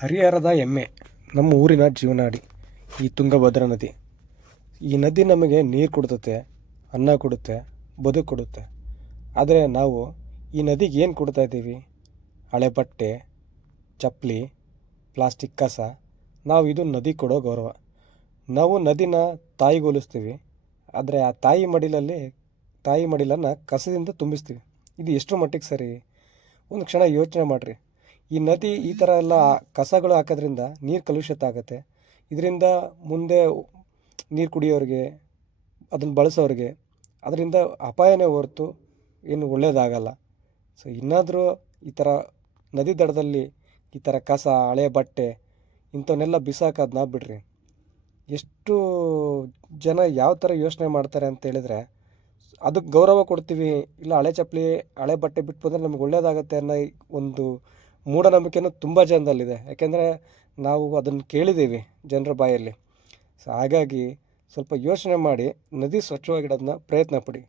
ಹರಿಹರದ ಎಮ್ಮೆ ನಮ್ಮ ಊರಿನ ಜೀವನಾಡಿ ಈ ತುಂಗಭದ್ರಾ ನದಿ. ಈ ನದಿ ನಮಗೆ ನೀರು ಕೊಡುತ್ತೆ, ಅನ್ನ ಕೊಡುತ್ತೆ, ಬದುಕು ಕೊಡುತ್ತೆ. ಆದರೆ ನಾವು ಈ ನದಿಗೆ ಏನು ಕೊಡ್ತಾ ಇದ್ದೀವಿ? ಹಳೆ ಬಟ್ಟೆ, ಚಪ್ಪಲಿ, ಪ್ಲಾಸ್ಟಿಕ್ ಕಸ. ನಾವು ಇದು ನದಿ ಕೊಡೋ ಗೌರವ. ನಾವು ನದಿನ ತಾಯಿಗೆ ಹೋಲಿಸ್ತೀವಿ, ಆದರೆ ಆ ತಾಯಿ ಮಡಿಲನ್ನು ಕಸದಿಂದ ತುಂಬಿಸ್ತೀವಿ. ಇದು ಎಷ್ಟು ಮಟ್ಟಿಗೆ ಸರಿ? ಒಂದು ಕ್ಷಣ ಯೋಚನೆ ಮಾಡಿರಿ. ಈ ನದಿ ಈ ಥರ ಎಲ್ಲ ಕಸಗಳು ಹಾಕೋದ್ರಿಂದ ನೀರು ಕಲುಷಿತ ಆಗುತ್ತೆ. ಇದರಿಂದ ಮುಂದೆ ನೀರು ಕುಡಿಯೋರಿಗೆ, ಅದನ್ನು ಬಳಸೋರಿಗೆ ಅದರಿಂದ ಅಪಾಯನೇ ಹೊರತು ಏನು ಒಳ್ಳೆಯದಾಗಲ್ಲ. ಸೊ ಇನ್ನಾದರೂ ಈ ಥರ ನದಿ ದಡದಲ್ಲಿ ಈ ಥರ ಕಸ, ಹಳೆ ಬಟ್ಟೆ ಇಂಥವನ್ನೆಲ್ಲ ಬಿಸಾಕೋದನ್ನ ಬಿಡ್ರಿ. ಎಷ್ಟು ಜನ ಯಾವ ಥರ ಯೋಚನೆ ಮಾಡ್ತಾರೆ ಅಂತ ಹೇಳಿದ್ರೆ, ಅದಕ್ಕೆ ಗೌರವ ಕೊಡ್ತೀವಿ, ಇಲ್ಲ ಹಳೆ ಚಪ್ಪಲಿ ಹಳೆ ಬಟ್ಟೆ ಬಿಟ್ಟು ಬಂದರೆ ನಮ್ಗೆ ಒಳ್ಳೇದಾಗತ್ತೆ ಅನ್ನೋ ಒಂದು ಮೂಢನಂಬಿಕೆನೂ ತುಂಬ ಜನದಲ್ಲಿದೆ. ಯಾಕೆಂದರೆ ನಾವು ಅದನ್ನು ಕೇಳಿದ್ದೀವಿ ಜನರ ಬಾಯಲ್ಲಿ. ಸೊ ಹಾಗಾಗಿ ಸ್ವಲ್ಪ ಯೋಚನೆ ಮಾಡಿ ನದಿ ಸ್ವಚ್ಛವಾಗಿಡೋದನ್ನ ಪ್ರಯತ್ನ ಪಡಿ.